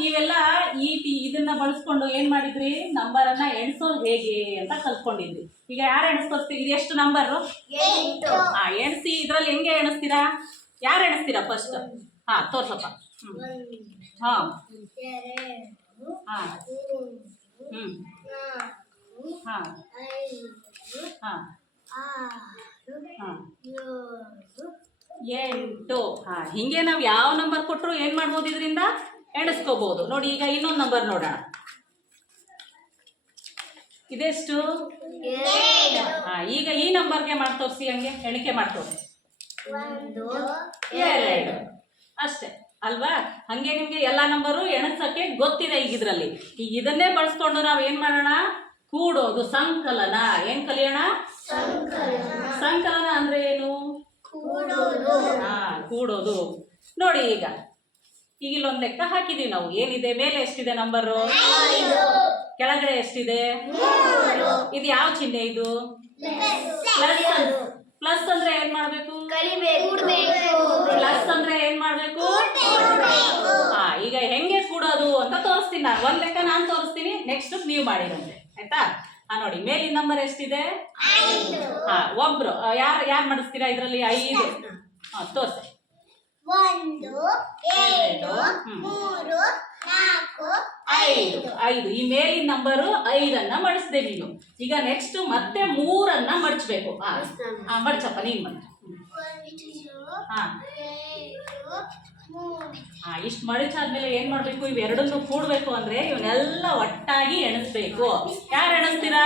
ನೀವೆಲ್ಲ ಇದನ್ನ ಬಳಸ್ಕೊಂಡು ಏನ್ ಮಾಡಿದ್ರಿ, ನಂಬರನ್ನ ಎಣಿಸೋದು ಹೇಗೆ ಅಂತ ಕಲ್ತ್ಕೊಂಡಿದ್ರಿ. ಈಗ ಯಾರು ಎಣಿಸ್ಕೊಳ್ತೀವಿ, ಇದು ಎಷ್ಟು ನಂಬರು? ಎಣಿಸಿ. ಇದ್ರಲ್ಲಿ ಹೆಂಗೆ ಎಣಿಸ್ತೀರಾ? ಯಾರು ಎಣಿಸ್ತೀರಾ ಫಸ್ಟ್? ತೋರ್ಸಪ್ಪ. ಹಾ ಹಾ ಹ್ಮ್ ಹಾ ಹಾ ಹಾ 8. ಹಿಂಗೆ ನಾವು ಯಾವ ನಂಬರ್ ಕೊಟ್ಟರು ಏನು ಮಾಡ್ಬೋದು, ಇದರಿಂದ ಎಣಿಸ್ಕೋಬಹುದು. ನೋಡಿ, ಈಗ ಇನ್ನೊಂದು ನಂಬರ್ ನೋಡೋಣ. ಇದೆಷ್ಟು? ಈಗ ಈ ನಂಬರ್ಗೆ ಮಾಡಿ ತೋರಿಸಿ, ಹಂಗೆ ಎಣಿಕೆ ಮಾಡಿ ತೋರಿಸಿ. 1 2 ಅಷ್ಟೇ ಅಲ್ವಾ? ಹಂಗೆ ನಿಮ್ಗೆ ಎಲ್ಲ ನಂಬರು ಎಣಿಸಕ್ಕೆ ಗೊತ್ತಿದೆ. ಈಗ ಇದರಲ್ಲಿ ಈಗ ಇದನ್ನೇ ಬಳಸ್ಕೊಂಡು ನಾವು ಏನ್ ಮಾಡೋಣ, ಕೂಡೋದು, ಸಂಕಲನ. ಏನ್ ಕಲಿಯೋಣ? ಸಂಕಲನ ಅಂದ್ರೆ ಏನು? ಕೂಡೋದು. ನೋಡಿ, ಈಗ ಇಲ್ಲೊಂದು ಲೆಕ್ಕ ಹಾಕಿದೀವಿ ನಾವು. ಏನಿದೆ? ಮೇಲೆ ಎಷ್ಟಿದೆ ನಂಬರು? ಕೆಳಗಡೆ ಎಷ್ಟಿದೆ? ಇದು ಯಾವ ಚಿಹ್ನೆ? ಇದು ಪ್ಲಸ್. ಪ್ಲಸ್ ಅಂದ್ರೆ ಏನ್ ಮಾಡ್ಬೇಕು? ಪ್ಲಸ್ ಅಂದ್ರೆ ಏನ್ ಮಾಡ್ಬೇಕು? ಈಗ ಹೆಂಗೆ ಕೂಡೋದು ಅಂತ ತೋರಿಸ್ತೀನಿ ನಾನು. ಒಂದ್ ಲೆಕ್ಕ ನಾನು ತೋರಿಸ್ತೀನಿ, ನೆಕ್ಸ್ಟ್ ನೀವು ಮಾಡಿರಂತೆ, ಆಯ್ತಾ? ನೋಡಿ, ಮೇಲಿನ ನಂಬರ್ ಎಷ್ಟಿದೆ? ಒಬ್ರು ಯಾರು ಮಾಡಿಸ್ತೀರಾ ಇದರಲ್ಲಿ? 5. ತೋರಿಸಿ. 1 2 3 4 5. ಈ ಮೇಲಿನ ನಂಬರು 5 ಮಡಿಸಿದೆ ನೀನು. ಈಗ ನೆಕ್ಸ್ಟ್ ಮತ್ತೆ 3 ಮಡಚಬೇಕು. ಮಡ್ಚಪ್ಪ, ನೀನ್ ಮಡ್ಚು. ಇಷ್ಟು ಮಡಿಚಾದ್ಮೇಲೆ ಏನ್ ಮಾಡ್ಬೇಕು? ಇವೆರಡನ್ನು ಕೂಡ್ಬೇಕು ಅಂದ್ರೆ ಇವನ್ನೆಲ್ಲ ಒಟ್ಟಾಗಿ ಎಣಿಸ್ಬೇಕು. ಯಾರು ಎಣಿಸ್ತೀರಾ?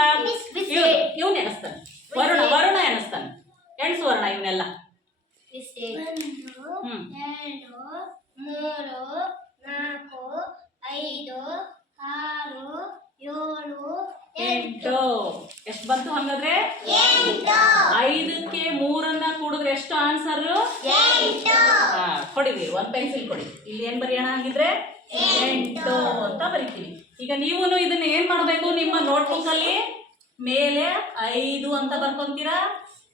ಇವ್ನು ಎಣಿಸ್ತಾನೆ. ವರುಣ ಎಣಿಸ್ತಾನೆ. ಎಣಿಸು ವರುಣ ಇವನ್ನೆಲ್ಲ. 1 2 3 4 5 6 7 8. ಎಷ್ಟು ಬಂತು ಹಂಗಾದ್ರೆ? 5ಕ್ಕೆ 3 ಕೂಡಿದ್ರೆ ಎಷ್ಟು ಆನ್ಸರ್? ಕೊಡಿರಿ, ಒಂದು ಪೆನ್ಸಿಲ್ ಕೊಡಿ. ಇಲ್ಲಿ ಏನ್ ಬರೆಯೋಣ ಹಂಗಿದ್ರೆ? 8 ಅಂತ ಬರಿತೀವಿ. ಈಗ ನೀವು ಇದನ್ನ ಏನ್ ಮಾಡ್ಬೇಕು? ನಿಮ್ಮ ನೋಟ್ಬುಕ್ ಅಲ್ಲಿ ಮೇಲೆ 5 ಅಂತ ಬರ್ಕೊಂತೀರಾ,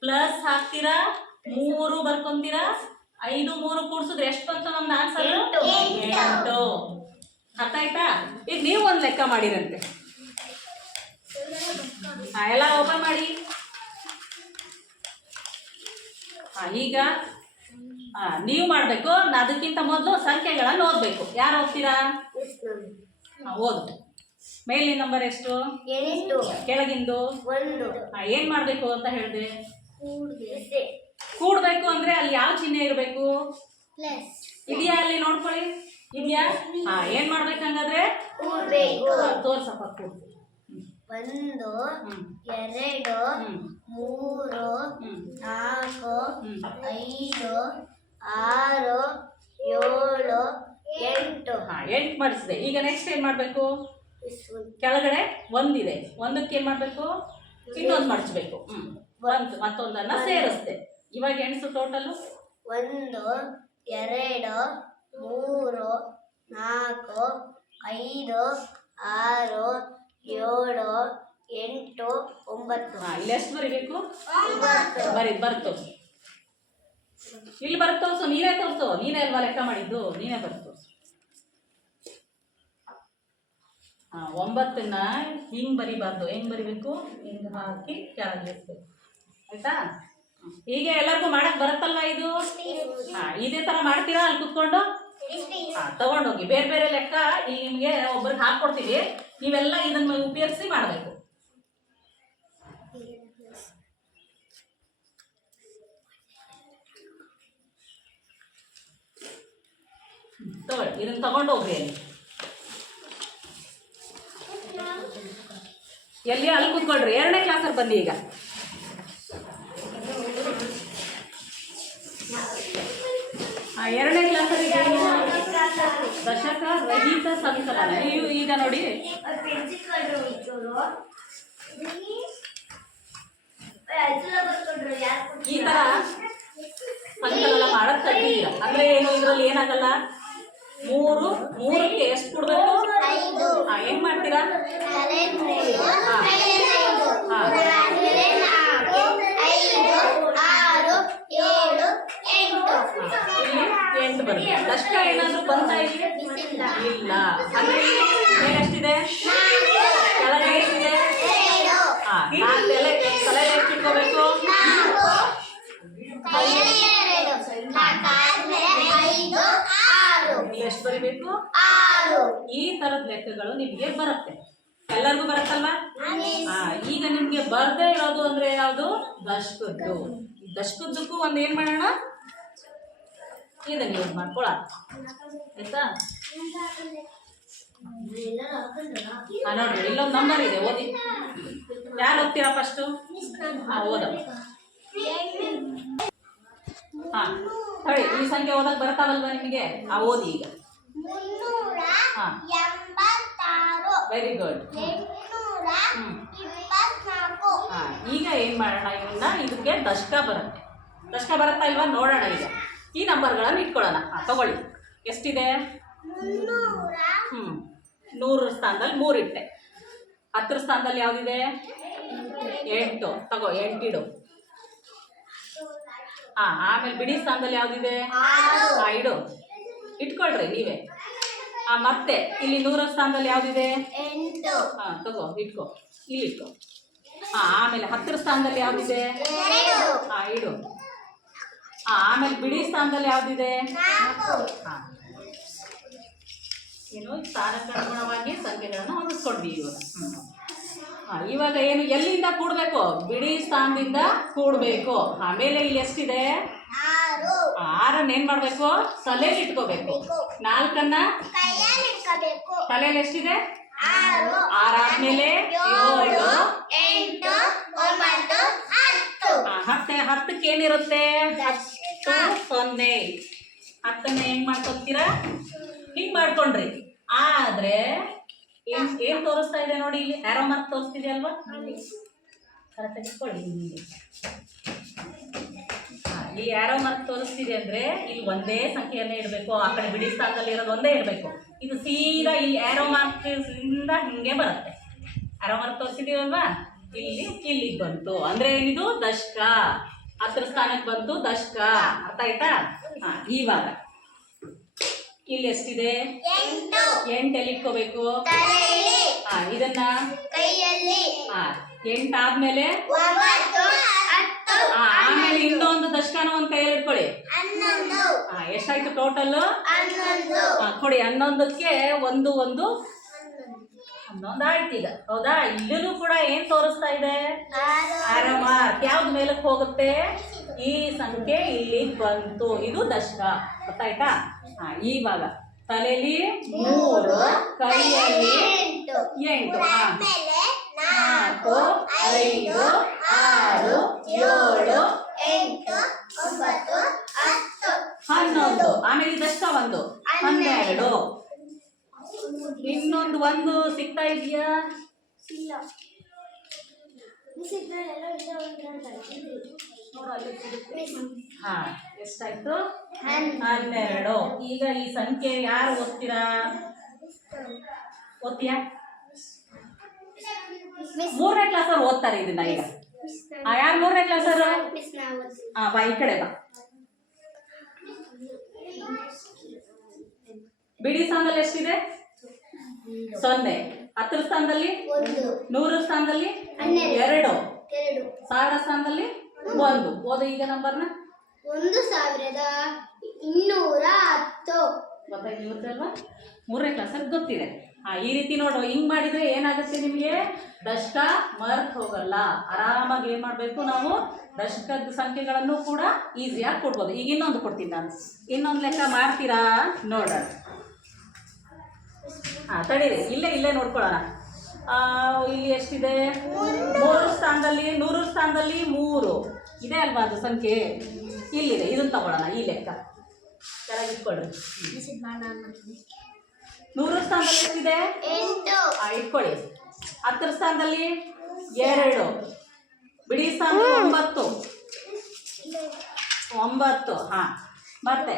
ಪ್ಲಸ್ ಹಾಕ್ತೀರಾ, 3 ಬರ್ಕೊಂತೀರಾ. 5 3 ಕೂಡಿಸಿದ್ರೆ ಎಷ್ಟು ಬಂತು ನಮ್ದು ಆನ್ಸರ್? 8. ಅರ್ಥ ಆಯ್ತಾ? ಈಗ ನೀವು ಒಂದು ಲೆಕ್ಕ ಮಾಡಿರಂತೆ. ಎಲ್ಲ ಓಪನ್ ಮಾಡಿ. ಈಗ ನೀವು ಮಾಡಬೇಕು. ಅದಕ್ಕಿಂತ ಮೊದಲು ಸಂಖ್ಯೆಗಳನ್ನು ಓದಬೇಕು. ಯಾರು ಓದ್ತೀರಾ? ಓದು. ಮೇಲಿನ ನಂಬರ್ ಎಷ್ಟು? 8. ಕೆಳಗಿಂದು 1. ಏನ್ ಮಾಡ್ಬೇಕು ಅಂತ ಹೇಳಿದೆ? ಕೂಡ್ಬೇಕು ಅಂದ್ರೆ ಅಲ್ಲಿ ಯಾವ ಚಿಹ್ನೆ ಇರಬೇಕು? ಇದೆಯಾ? ಅಲ್ಲಿ ನೋಡ್ಕೊಳ್ಳಿ, ಇದೆಯಾ? ಏನ್ ಮಾಡ್ಬೇಕಂಗಾದ್ರೆ ತೋರ್ಸಪ್ಪ. 1 2 3 4 5 6 7 8. 8 ಮಾಡಿಸಿದೆ. ಈಗ ನೆಕ್ಸ್ಟ್ ಏನ್ ಮಾಡ್ಬೇಕು? ಕೆಳಗಡೆ 1 ಇದೆ. 1ಕ್ಕೆ ಏನ್ ಮಾಡ್ಬೇಕು? ಇನ್ನೊಂದು ಮಡಿಸ್ಬೇಕು. ಮತ್ತೊಂದನ್ನ ಸೇರಿಸ್ದೆ. ಇವಾಗ ಎಣಿಸು ಟೋಟಲ್. 1 2 3 4 5 6 7 8 9. ಇಲ್ಲಿ ಎಷ್ಟು ಬರಿಬೇಕು? ಬರ್ತು. ಇಲ್ಲಿ ಬರ್ತು ತೋರ್ಸು. ನೀನೇ ತೋರ್ಸು. ನೀನೇ ಅಲ್ವಾ ಲೆಕ್ಕ ಮಾಡಿದ್ದು? ನೀನೇ ಬರ್ತು. 9ನ್ನ ಹಿಂಗ್ ಬರಿಬಾರ್ದು. ಹೆಂಗ್ ಬರಿಬೇಕು? ಹಿಂಗ್ ಹಾಕಿ ಕೆಳಗಿಸ್ಬೇಕು, ಆಯ್ತಾ? ಹೀಗೆ ಎಲ್ಲರಿಗೂ ಮಾಡಕ್ ಬರುತ್ತಲ್ವಾ ಇದು? ಇದೇ ತರ ಮಾಡ್ತೀರಾ ಅಲ್ಲಿ ಕುತ್ಕೊಂಡು? ತಗೊಂಡೋಗಿ ಬೇರೆ ಬೇರೆ ಲೆಕ್ಕ ಇಲ್ಲಿ ನಿಮ್ಗೆ ಒಬ್ರಿಗೆ ಹಾಕೊಡ್ತೀವಿ. ನೀವೆಲ್ಲ ಇದನ್ನ ಉಪಯೋಗಿಸಿ ಮಾಡಬೇಕು. ತಗೊಳ್ಳಿ, ಇದನ್ನ ತಗೊಂಡು ಹೋಗ್ರಿ. ಎಲ್ಲಿ ಅಲ್ಲಿ ಕೂತ್ಕೊಳ್ರಿ. 2ನೇ ಕ್ಲಾಸಲ್ಲಿ ಬನ್ನಿ. ಈಗ ಎರಡನೇ ಕ್ಲಾಸಲ್ಲಿ ದಶಕ ರಹಿತ ಸಂಕಲನ. ಈಗ ನೋಡಿ, ಈ ತರ ಸಂಕಲನ ಮಾಡಕ್ ಕಲಿತೀರ ಅಂದ್ರೆ ಏನು? ಇದ್ರಲ್ಲಿ ಏನಾಗಲ್ಲ, 3ಕ್ಕೆ ಎಷ್ಟು ಕೊಡ್ಬೇಕು? ಹೆಂಗ್ ಮಾಡ್ತೀರಾ? 8 ಬರುತ್ತೆ. ದಶಕ ಏನಾದ್ರು ಬಂತಾ? ಇಲ್ಲ. ಅಂದ್ರೆ ಇಲ್ಲಿ ಮೇಲೆ ಎಷ್ಟಿದೆ, ಕೆಳಗೆ ಎಷ್ಟಿದೆ? ತಲೆ ಎಷ್ಟು ಇಟ್ಕೋಬೇಕು? ಎಷ್ಟು ಬರಿಬೇಕು? ಈ ತರದ ಲೆಕ್ಕಗಳು ನಿಮ್ಗೆ ಬರುತ್ತೆ, ಎಲ್ಲರಿಗೂ ಬರುತ್ತಲ್ವಾ? ಈಗ ನಿಮ್ಗೆ ಬರ್ದೇ ಇರೋದು ಅಂದ್ರೆ ಯಾವುದು? ದಶಕದ್ದು. ದಶಕದ್ದಕ್ಕೂ ಒಂದ್ ಏನ್ ಮಾಡೋಣ, ಇದನ್ನ ಯೂಸ್ ಮಾಡ್ಕೊಳ ಆಯ್ತಾ? ನೋಡ್ರಿ ಇಲ್ಲೊಂದು ನಂಬರ್ ಇದೆ, ಓದಿ. ಯಾರು ಓದ್ತೀರಾ ಫಸ್ಟ್? ಓದ. ಹೇಳಿ, ಈ ಸಂಖ್ಯೆ ಓದಕ್ ಬರ್ತಾವಲ್ವಾ ನಿಮಗೆ? ಓದಿ ಈಗ. Very good. ಈಗ ಏನ್ ಮಾಡೋಣ, ಇವನ್ನ ಇದಕ್ಕೆ ದಶಕ ಬರುತ್ತೆ. ದಶಕ ಬರುತ್ತಾ ಇಲ್ವಾ ನೋಡೋಣ. ಈಗ ಈ ನಂಬರ್ಗಳನ್ನು ಇಟ್ಕೊಳ್ಳೋಣ. ತಗೊಳ್ಳಿ, ಎಷ್ಟಿದೆ? 100 ಸ್ಥಾನದಲ್ಲಿ 3 ಇಟ್ಟೆ. 10 ಸ್ಥಾನದಲ್ಲಿ ಯಾವ್ದಿದೆ? 8. ತಗೋ 8 ಇಡು. ಆಮೇಲೆ ಬಿಡಿ ಸ್ಥಾನದಲ್ಲಿ ಯಾವ್ದಿದೆ? ಇಡು, ಇಟ್ಕೊಳ್ರಿ ನೀವೇ. ಮತ್ತೆ ಇಲ್ಲಿ 100 ಸ್ಥಾನದಲ್ಲಿ ಯಾವ್ದಿದೆ? ತಗೋ ಇಟ್ಕೋ, ಇಲ್ಲಿ ಇಟ್ಕೋ. ಆಮೇಲೆ 10 ಸ್ಥಾನದಲ್ಲಿ ಯಾವ್ದಿದೆ? ಇಡು. ಆಮೇಲೆ ಬಿಡಿ ಸ್ಥಾನದಲ್ಲಿ ಯಾವ್ದಿದೆ? ಏನು, ಸ್ಥಾನಕ್ಕೆ ಅನುಗುಣವಾಗಿ ಸಂಖ್ಯೆಗಳನ್ನು ಹೊಂದಿಸ್ಕೊಂಡ್ವಿ ಇವಾಗ. ಇವಾಗ ಏನು, ಎಲ್ಲಿಂದ ಕೂಡ್ಬೇಕು? ಬಿಡಿ ಸ್ಥಾನದಿಂದ ಕೂಡ್ಬೇಕು. ಆಮೇಲೆ ಇಲ್ಲಿ ಎಷ್ಟಿದೆ? 6 ಏನ್ ಮಾಡ್ಬೇಕು? ತಲೆಯಲ್ಲಿ ಇಟ್ಕೋಬೇಕು. 4 ತಲೆಯಲ್ಲಿ ಎಷ್ಟಿದೆ? 6 ಆದ್ಮೇಲೆ 7, 8, 9, 10. 10ಕ್ಕೆ ಏನಿರುತ್ತೆ? 10. 10ನ್ನ ಹೆಂಗ್ ಮಾಡ್ಕೊತೀರಾ? ಹಿಂಗ್ ಮಾಡ್ಕೊಂಡ್ರಿ. ಆದ್ರೆ ಏನ್ ತೋರಿಸ್ತಾ ಇದೆ ನೋಡಿ, ಇಲ್ಲಿ ಆರೋ ಮಾರ್ಕ್ ತೋರಿಸ್ತಿದೆ ಅಲ್ವಾ? ಕರೆಕ್ಟಾಗಿ ಇಟ್ಕೊಳ್ಳಿ. ಈ ಆರೋ ಮಾರ್ಕ್ ತೋರಿಸ್ತಿದೆ ಅಂದ್ರೆ ಇಲ್ಲಿ ಒಂದೇ ಸಂಖ್ಯೆಯನ್ನೇ ಇಡಬೇಕು. ಆ ಕಡೆ ಬಿಡಿ ಸ್ಥಾನದಲ್ಲಿ ಇರೋದು ಒಂದೇ ಇಡಬೇಕು. ಇದು ಸೀದಾ ಇಲ್ಲಿ ಆರೋ ಮಾರ್ಕ್ ಇಂದ ಹಿಂಗೆ ಬರುತ್ತೆ. ಆರೋ ಮಾರ್ಕ್ ತೋರಿಸಿದೀವಲ್ವಾ, ಇಲ್ಲಿಗೆ ಬಂತು ಅಂದ್ರೆ ಏನಿದು? ದಶಕ. 10 ಸ್ಥಾನಕ್ಕೆ ಬಂತು ದಶಕ. ಅರ್ಥ ಆಯ್ತಾ? ಇವಾಗ ಇಲ್ಲಿ ಎಷ್ಟಿದೆ? 8 ಎಲ್ಲಿ ಇಟ್ಕೋಬೇಕು? ಇದನ್ನ 8 ಆದ್ಮೇಲೆ ಆಮೇಲೆ ಇನ್ನೊಂದು ದಶಕನ ಒಂದ್ ಕೈಯಲ್ಲಿ ಇಟ್ಕೊಳ್ಳಿ. ಎಷ್ಟಾಯ್ತು ಟೋಟಲ್? ಕೊಡಿ. 11ಕ್ಕೆ 1 1 11 ಆಯ್ತು ಈಗ. ಹೌದಾ? ಇಲ್ಲೂ ಕೂಡ ಏನ್ ತೋರಿಸ್ತಾ ಇದೆ? Arrow mark. ಯಾವ್ದು ಮೇಲಕ್ಕೆ ಹೋಗುತ್ತೆ? ಈ ಸಂಖ್ಯೆ ಇಲ್ಲಿ ಬಂತು, ಇದು ದಶಕ. ಗೊತ್ತಾಯ್ತಾ? ಇವಾಗ ತಲೆಯಲ್ಲಿ 3, ಕೈಯಲ್ಲಿ 8. 4, 5, 6, 7, 8, 9, 10, 11. ಆಮೇಲೆ ದಶಕ 1, 12. ಇನ್ನೊಂದು 1 ಸಿಗ್ತಾ ಇದೆಯಾ? ಎಷ್ಟಾಯ್ತು? 12. ಈಗ ಈ ಸಂಖ್ಯೆ ಯಾರು ಓದ್ತೀರಾ? ಓದ್ತೀಯಾ? 3ನೇ ಕ್ಲಾಸ್ ಅವ್ರು ಓದ್ತಾರೆ ಇದನ್ನ. ಈಗ ಯಾರು 3ನೇ ಕ್ಲಾಸ್ ಅವರು? ಬಾ ಈ ಕಡೆ ಬಾ. ಬಿಡಿ ಸ್ಥಾನದಲ್ಲಿ ಎಷ್ಟಿದೆ? 0. 10 ಸ್ಥಾನದಲ್ಲಿ 100 ಸ್ಥಾನದಲ್ಲಿ 2, 1000 ಸ್ಥಾನದಲ್ಲಿ 1. ಓದ ಈಗ ನಂಬರ್ನ. 1210. ಗೊತ್ತಾಗಿರುತ್ತಲ್ವಾ? 3ನೇ ಕ್ಲಾಸಲ್ಲಿ ಗೊತ್ತಿದೆ. ಈ ರೀತಿ ನೋಡು, ಹಿಂಗ್ ಮಾಡಿದ್ರೆ ಏನಾಗುತ್ತೆ ನಿಮಗೆ? ದಶಕ ಮರ್ತ್ ಹೋಗಲ್ಲ. ಆರಾಮಾಗಿ ಏನ್ ಮಾಡ್ಬೇಕು ನಾವು? ದಶಕದ ಸಂಖ್ಯೆಗಳನ್ನು ಕೂಡ ಈಸಿಯಾಗಿ ಕೊಡ್ಬೋದು. ಈಗ ಇನ್ನೊಂದು ಕೊಡ್ತೀನಿ ನಾನು. ಇನ್ನೊಂದು ಲೆಕ್ಕ ಮಾಡ್ತೀರಾ? ನೋಡೋಣ. ತಡೀರಿ, ಇಲ್ಲೇ ನೋಡ್ಕೊಳ್ಳೋಣ. ಇಲ್ಲಿ ಎಷ್ಟಿದೆ? 3 ಸ್ಥಾನದಲ್ಲಿ 100 ಸ್ಥಾನದಲ್ಲಿ 3 ಇದೆ ಅಲ್ವಾ ಅದು ಸಂಖ್ಯೆ? ಇಲ್ಲಿದೆ, ಇದನ್ನ ತಗೊಳ್ಳೋಣ. ಈ ಲೆಕ್ಕ ಕೆಳಗಿಟ್ಕೊಳ್ರಿ. 100 ಸ್ಥಾನದಲ್ಲಿ ಎಷ್ಟಿದೆ? 8. ಇಟ್ಕೊಳ್ಳಿ. 10 ಸ್ಥಾನದಲ್ಲಿ 2, ಬಿಡಿ ಸ್ಥಾನದಲ್ಲಿ 9. ಮತ್ತೆ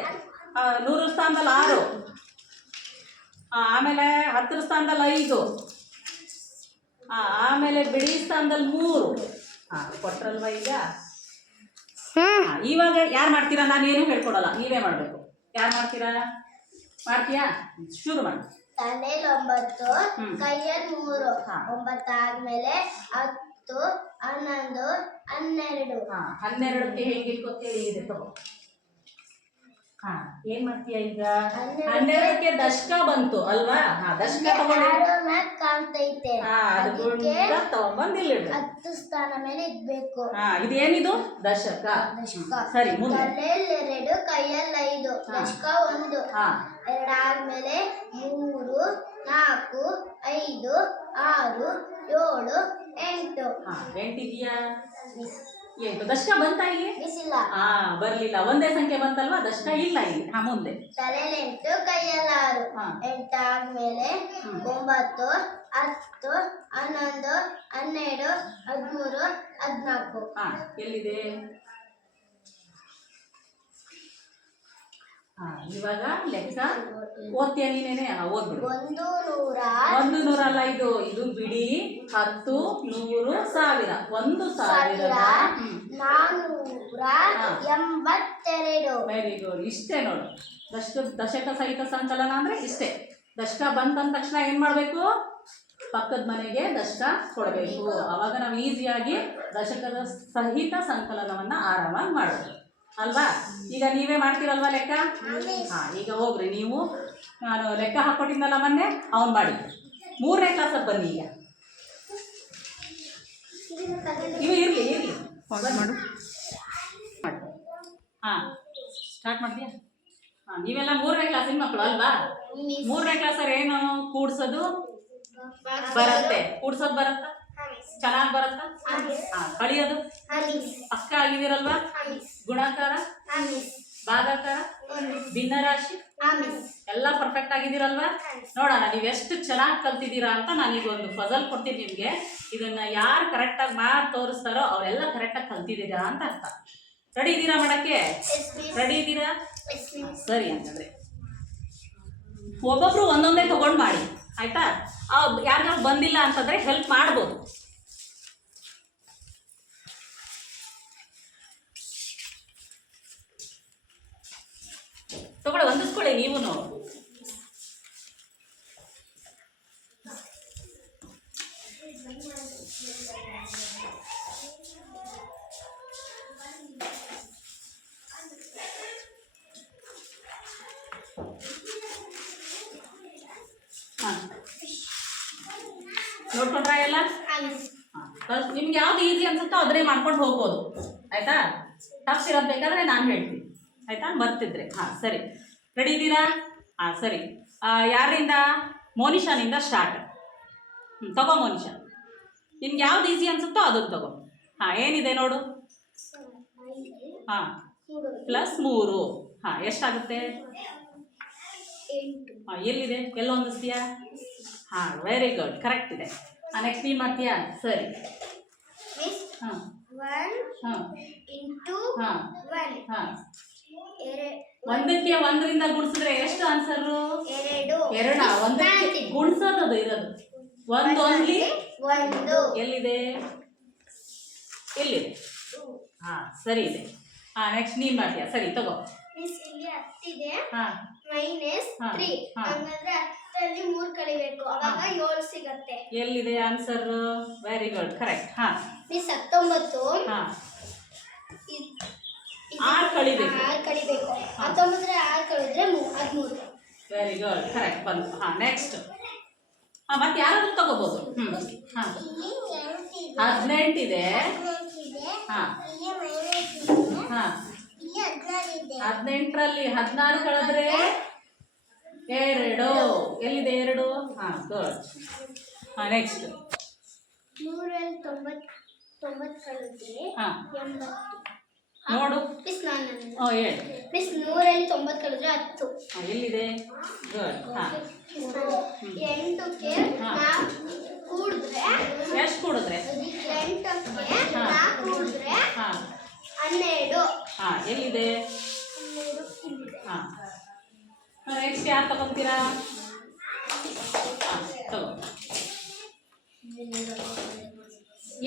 100 ಸ್ಥಾನದಲ್ಲಿ 6, ಆಮೇಲೆ 10 ಸ್ಥಾನದಲ್ಲಿ 5, ಆಮೇಲೆ ಬಿಡಿ ಸ್ಥಾನದಲ್ಲಿ 3. ಕೊಟ್ರಲ್ವಾ ಈಗ? ಇವಾಗ ಯಾರು ಮಾಡ್ತೀರಾ? ನಾನು ಏನು ಹೇಳ್ಕೊಡಲ್ಲ, ನೀವೇ ಮಾಡಬೇಕು. ಯಾರು ಮಾಡ್ತೀರಾ? ಮಾಡ್ತೀಯಾ? ಶುರು ಮಾಡಿ. ತಲೆಯಲ್ಲಿ 9, ಹ್ಮ್. ಕೈಯಲ್ಲಿ 3. ಹಾ. 9 ಆದ್ಮೇಲೆ 10, 11, 12. 12ಕ್ಕೆ ಹೇಗೆ ಗೊತ್ತೇಳಿ ಇದೆ ತಗೋ. ಏನ್ ಮಾಡ್ತೀಯ ಈಗ? 12ಕ್ಕೆ ದಶಕ ಬಂತು ಅಲ್ವಾ? ದಶಕ ತಗೊಂಡು ಆರೋ ಮ್ಯಾಕ್ ಕಾಣ್ತೈತೆ. ಅದು ಗುಂಡ ತಗೊಂಬಂದು ಇಲ್ಲಿಡು. 10 ಸ್ಥಾನ ಮೇಲೆ ಇಡ್ಬೇಕು. ಇದೇನಿದು? ದಶಕ. ದಶಕ. ಸರಿ, ಮುಂದೆ. ತಲೆಯಲ್ಲಿ 2, ಕೈಯಲ್ಲಿ 5. ದಶಕ 1. 2 ಆದ್ಮೇಲೆ 3, 4, 5, 6, 7, 8. 8 ಇದೆಯಾ? 8 ದಶಕ ಬಂತಾ ಇಲ್ಲಿ? ಬಿಸಿಲ್ಲ. ಬರ್ಲಿಲ್ಲ. ಒಂದೇ ಸಂಖ್ಯೆ ಬಂತಲ್ವಾ? ದಶಕ ಇಲ್ಲ ಇಲ್ಲಿ. ಮುಂದೆ. ತಲೆಯಲ್ಲಿ 8, ಕೈಯಲ್ಲಿ 6. 8 ಆದ್ಮೇಲೆ 9, 10, 11, 12, 13, 14. ಎಲ್ಲಿದೆ? ಇವಾಗ ಲೆಕ್ಕ ಓದ್ತೀಯ ನೀನೇನೆ? ಓದ್ಬಿಡು. 100 ಅಲ್ಲ, ಇದು ಬಿಡಿ. 10, 100, 1000. 1482. Very good. ಇಷ್ಟೇ ನೋಡು. ದಶಕ ಸಹಿತ ಸಂಕಲನ ಅಂದ್ರೆ ಇಷ್ಟೇ. ದಶಕ ಬಂತಂದ ತಕ್ಷಣ ಏನ್ ಮಾಡ್ಬೇಕು? ಪಕ್ಕದ ಮನೆಗೆ ದಶಕ ಕೊಡಬೇಕು. ಅವಾಗ ನಾವು ಈಸಿಯಾಗಿ ದಶಕದ ಸಹಿತ ಸಂಕಲನವನ್ನ ಆರಾಮಾಗಿ ಮಾಡೋದು ಅಲ್ವಾ? ಈಗ ನೀವೇ ಮಾಡ್ತೀರಲ್ವಾ ಲೆಕ್ಕ? ಈಗ ಹೋಗ್ರಿ ನೀವು. ನಾನು ಲೆಕ್ಕ ಹಾಕೊಟ್ಟಿದ್ದಲ್ಲ ಮೊನ್ನೆ, ಅವ್ನು ಮಾಡಿ. 3ನೇ ಕ್ಲಾಸಲ್ಲಿ ಬನ್ನಿ ಈಗ. ಇವು ಇರ್ಲಿ ಮಾಡು. ಸ್ಟಾರ್ಟ್ ಮಾಡ್ತೀಯಾ? ನೀವೆಲ್ಲ 3ನೇ ಕ್ಲಾಸಿನ ಮಕ್ಕಳು ಅಲ್ವಾ? 3ನೇ ಕ್ಲಾಸಲ್ಲಿ ಏನು ಕೂಡ್ಸೋದು ಬರುತ್ತೆ? ಕೂಡ್ಸೋದು ಬರುತ್ತಾ? ಚೆನ್ನಾಗಿ ಬರುತ್ತಾ? ಕಳಿಯೋದು ಪಕ್ಕ ಆಗಿದ್ದೀರಲ್ವಾ? ಗುಣಾಕಾರ, ಭಾಗಾಕಾರ, ಭಿನ್ನರಾಶಿ ಎಲ್ಲ ಪರ್ಫೆಕ್ಟ್ ಆಗಿದ್ದೀರಲ್ವಾ? ನೋಡೋಣ ನೀವು ಎಷ್ಟು ಚೆನ್ನಾಗಿ ಕಲ್ತಿದ್ದೀರಾ ಅಂತ. ನಾನೀಗ ಒಂದು ಫಜಲ್ ಕೊಡ್ತೀನಿ ನಿಮಗೆ. ಇದನ್ನ ಯಾರು ಕರೆಕ್ಟಾಗಿ ಮಾಡಿ ತೋರಿಸ್ತಾರೋ ಅವರೆಲ್ಲ ಕರೆಕ್ಟಾಗಿ ಕಲ್ತಿದ್ದೀರಾ ಅಂತ ಅರ್ಥ. ರೆಡಿ ಇದ್ದೀರಾ ಮಾಡಕ್ಕೆ? ರೆಡಿ ಇದ್ದೀರಾ? ಸರಿ. ಅಂತಂದ್ರೆ ಒಬ್ಬೊಬ್ರು ಒಂದೊಂದೇ ತಗೊಂಡು ಮಾಡಿ, ಆಯ್ತಾ? ಯಾರಿಗಾರು ಬಂದಿಲ್ಲ ಅಂತಂದ್ರೆ ಹೆಲ್ಪ್ ಮಾಡ್ಬೋದು. ತಗೊಳ್ಳಿ, ಹೊಂದಿಸ್ಕೊಳ್ಳಿ ನೀವು. ನೋಡ್ಕೊಂಡ್ರ ಎಲ್ಲ? ನಿಮ್ಗೆ ಯಾವ್ದು ಈಸಿ ಅನ್ಸುತ್ತೋ ಅದನ್ನೇ ಮಾಡ್ಕೊಂಡು ಹೋಗ್ಬೋದು, ಆಯ್ತಾ? ಟಫ್ ಇರೋದು ಬೇಕಾದ್ರೆ ನಾನು ಹೇಳ್ತೀನಿ, ಆಯ್ತಾ? ಬರ್ತಿದ್ರೆ. ಸರಿ. ರೆಡಿ ಇದ್ದೀರಾ? ಸರಿ. ಯಾರಿಂದ? ಮೋನಿಶಾನಿಂದ ಸ್ಟಾರ್ಟ್. ತಗೋ ಮೋನಿಶಾ. ನಿಮ್ಗೆ ಯಾವ್ದು ಈಸಿ ಅನ್ಸುತ್ತೋ ಅದನ್ನು ತಗೋ. ಏನಿದೆ ನೋಡು. +3. ಎಷ್ಟಾಗುತ್ತೆ? ಎಲ್ಲಿದೆ? ಎಲ್ಲ ಹೊಂದಿಸ್ತೀಯಾ? ವೆರಿ ಗುಡ್, ಕರೆಕ್ಟ್ ಇದೆ. ನೆಕ್ಸ್ಟ್ ನೀನು ಮಾಡ್ತೀಯಾ? ಸರಿ. 1ಕ್ಕೆ 1ರಿಂದ ಗುಣಿಸಿದ್ರೆ ಎಷ್ಟು ಆನ್ಸರು? 2. 1ಕ್ಕೆ ಗುಣಿಸೋದು ಅದು ಇರೋದು. 1 ಓನ್ಲಿ 1. ಎಲ್ಲಿದೆ? ಎಲ್ಲಿದೆ? ಸರಿ ಇದೆ. ನೆಕ್ಸ್ಟ್ ನೀನು ಮಾಡ್ತೀಯಾ? ಸರಿ, ತಗೋ. ಇಲ್ಲಿ 10 ಇದೆ. -3. ಹಂಗಂದ್ರೆ 10ರಲ್ಲಿ 3 ಕಳಿಬೇಕು. ಅವಾಗ 7 ಸಿಗುತ್ತೆ. ಎಲ್ಲಿದೆ answer? Very good, correct. 19. 6 ಕಳಿಬೇಕು. 19ರಲ್ಲಿ 6 ಕಳಿದ್ರೆ 13. Very good, correct ಬಂತು. ನೆಕ್ಸ್ಟ್. ಮತ್ತೆ ಯಾರಾದ್ರೂ ತಗೋಬಹುದು. 18 ಇದೆ. 18ರಲ್ಲಿ 16 ಕಳೆದ್ರೆ 2. ಎಲ್ಲಿದೆ 2? ಗುಡ್. ನೆಕ್ಸ್ಟ್. 100ರಲ್ಲಿ 90 ಕಳೆದ್ರೆ 80. ನೋಡು. ಮಿಸ್ ನಾನು ಹೇಳಿ. ಮಿಸ್ 100ರಲ್ಲಿ 90 ಕಳೆದ್ರೆ 10. ಎಲ್ಲಿದೆ? ಗುಡ್. 8ಕ್ಕೆ 4 ಕೂಡಿದ್ರೆ ಎಷ್ಟು ಕೂಡಿದ್ರೆ? 8ಕ್ಕೆ 4 ಕೂಡಿದ್ರೆ 12. ಎಲ್ಲಿದೆ? ನೆಕ್ಸ್ಟ್ ಯಾರು ತಗೊಂತೀರಾ? ತಗೋ.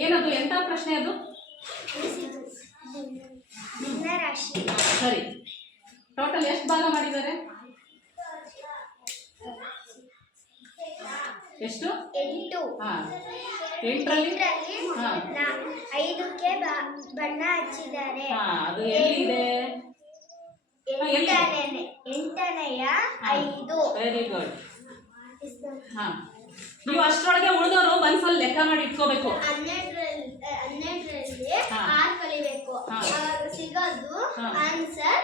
ಏನದು? ಎಂಥ ಪ್ರಶ್ನೆ ಅದು? ಭಿನ್ನರಾಶಿ. ಸರಿ. ಟೋಟಲ್ ಎಷ್ಟು ಭಾಗ ಮಾಡಿದ್ದಾರೆ? ಎಷ್ಟು? 8. ಹಾ 8ರಲ್ಲಿ 5ಕ್ಕೆ ಬಣ್ಣ ಹಚ್ಚಿದ್ದಾರೆ. ಹಾ ಅದು ಎಲ್ಲಿದೆ? ಎಂಟನೆಯ 5. Very good. ಹಾ ನೀವು ಅಷ್ಟರೊಳಗೆ ಉಳಿದವರು ಒಂದ್ಸಲ ಲೆಕ್ಕ ಮಾಡಿ ಇಟ್ಕೋಬೇಕು. 12ರಲ್ಲಿ 6 ಕಲಿಬೇಕು. ಅವಾಗ ಸಿಗೋದು ಆನ್ಸರ್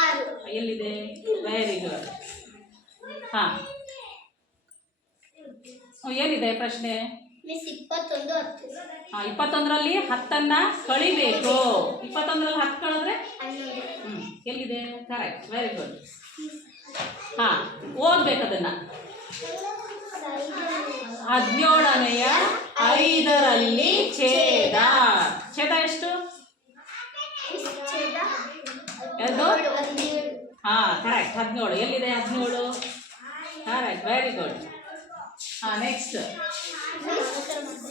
6. ಎಲ್ಲಿದೆ? Very good. ಹಾ ಏನಿದೆ ಪ್ರಶ್ನೆ? ಮಿಸ್ 21 10. 21ರಲ್ಲಿ 10ನ್ನ ಕಳಿಬೇಕು. 21ರಲ್ಲಿ 10 ಕಳೆದ್ರೆ 12. ಎಲ್ಲಿದೆ? ಕರೆಕ್ಟ್. Very good. ಹಾ ಓದ್ಬೇಕು ಅದನ್ನ. 17ನೆಯ 5ರಲ್ಲಿ ಛೇದ. ಛೇದ ಎಷ್ಟು? ಯಾವುದು? ಹಾ ಕರೆಕ್ಟ್ 17. ಎಲ್ಲಿದೆ 17? ಕರೆಕ್ಟ್. Very good. ಹಾ ನೆಕ್ಸ್ಟ್.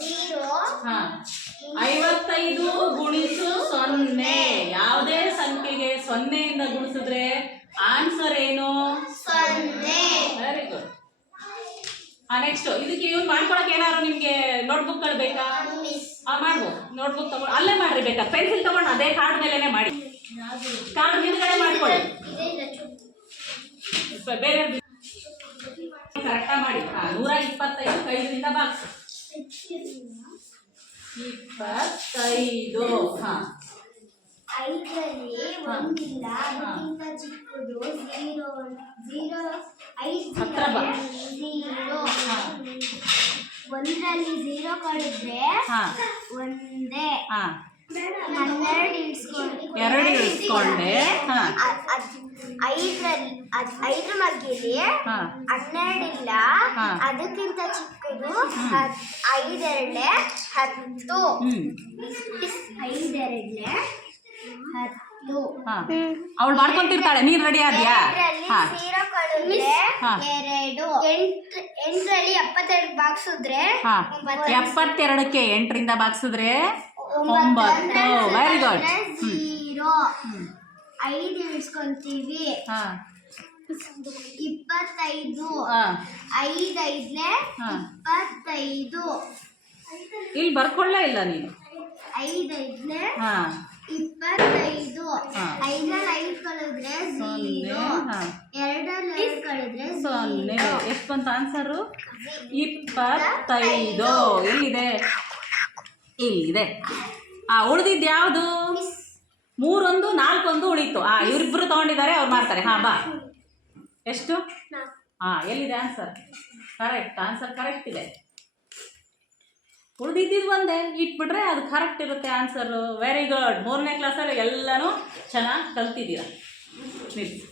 0. ಹಾ 55 ಗುಣಿಸು 0. ಯಾವುದೇ ಸಂಖ್ಯೆಗೆ 0ಇಂದ ಗುಣಿಸಿದ್ರೆ ಆನ್ಸರ್ ಏನು? 0. Very good. ಹಾ ನೆಕ್ಸ್ಟ್. ಇದಕ್ಕೆ ಇವ್ನು ಮಾಡ್ಕೊಳಕ್ ಏನಾದ್ರು ನಿಮ್ಗೆ ನೋಟ್ಬುಕ್ಗಳು ಬೇಕಾ? ಮಾಡ್ಬೋದು. ನೋಟ್ಬುಕ್ ತಗೊಂಡು ಅಲ್ಲೇ ಮಾಡ್ರಿ. ಬೇಕಾ ಪೆನ್ಸಿಲ್ ತಗೊಂಡು ಅದೇ ಕಾರ್ಡ್ ಮೇಲೆನೆ ಮಾಡಿ. ಕಾರ್ಡ್ ಹಿಂದ್ಗಡೆ ಮಾಡ್ಕೊಳ್ಳಿ. ಬೇರೆ ಕರೆಕ್ಟಾಗಿ ಮಾಡಿ. 125 5ರಿಂದ ಬಾಕ್ಸ್ 25. ಹಾ 5ರಲ್ಲಿ 1 ಇಲ್ಲ, ಅದಕ್ಕಿಂತ ಚಿಕ್ಕದು 0. 5 ಹತ್ರ ಬಾ. 0. 1ರಲ್ಲಿ 0 ಕಳೆದ್ರೆ ಒಂದೇ. 12 ಇಳಿಸ್ಕೊಂಡೆ. 5 ಮಗ್ಗಿಲಿ 12 ಇಲ್ಲ, ಅದಕ್ಕಿಂತ ಚಿಕ್ಕದು 5 2 10. 5 2 10. ಅವಳು ಮಾಡ್ಕೊಂತಿರ್ತಾಳೆ. ನೀನ್ ರೆಡಿ ಆದ್ಯಾ? 0 ಕಳೆದ್ರೆ 2. 8ರಲ್ಲಿ 72 ಬಾಗ್ಸಿದ್ರೆ 72ಕ್ಕೆ 8ರಿಂದ ಬಾಗ್ಸಿದ್ರೆ 9. Very good. 0. 5 ಇಳಿಸ್ಕೊಂತೀವಿ. 25. 5 5 25. ಇಲ್ಲಿ ಬರ್ಕೊಳ್ಳೇ ಇಲ್ಲ ನೀನು. 5 5 25. 5ರಲ್ಲಿ 5 ಕಳೆದ್ರೆ 0. 2ರಲ್ಲಿ 2 ಕಳೆದ್ರೆ 0. ಎಷ್ಟು ಬಂತ ಆನ್ಸರು? 25. ಎಲ್ಲಿದೆ? ಇಲ್ಲಿದೆ. ಉಳಿದಿದ್ದು ಯಾವುದು? 3 1 4 1 ಉಳಿತು. ಇವರಿಬ್ರು ತಗೊಂಡಿದ್ದಾರೆ, ಅವ್ರು ಮಾಡ್ತಾರೆ. ಬಾ. ಎಷ್ಟು? ಎಲ್ಲಿದೆ ಆನ್ಸರ್? ಕರೆಕ್ಟ್. ಆನ್ಸರ್ ಕರೆಕ್ಟ್ ಇದೆ. ಉಳಿದಿದ್ದು ಒಂದೇ ಇಟ್ಬಿಟ್ರೆ ಅದು ಕರೆಕ್ಟ್ ಇರುತ್ತೆ ಆನ್ಸರು. Very good. 3ನೇ ಕ್ಲಾಸಲ್ಲಿ ಎಲ್ಲನೂ ಚೆನ್ನಾಗಿ ಕಲ್ತಿದ್ದೀರಾ. ನಿಲ್ಸಿ.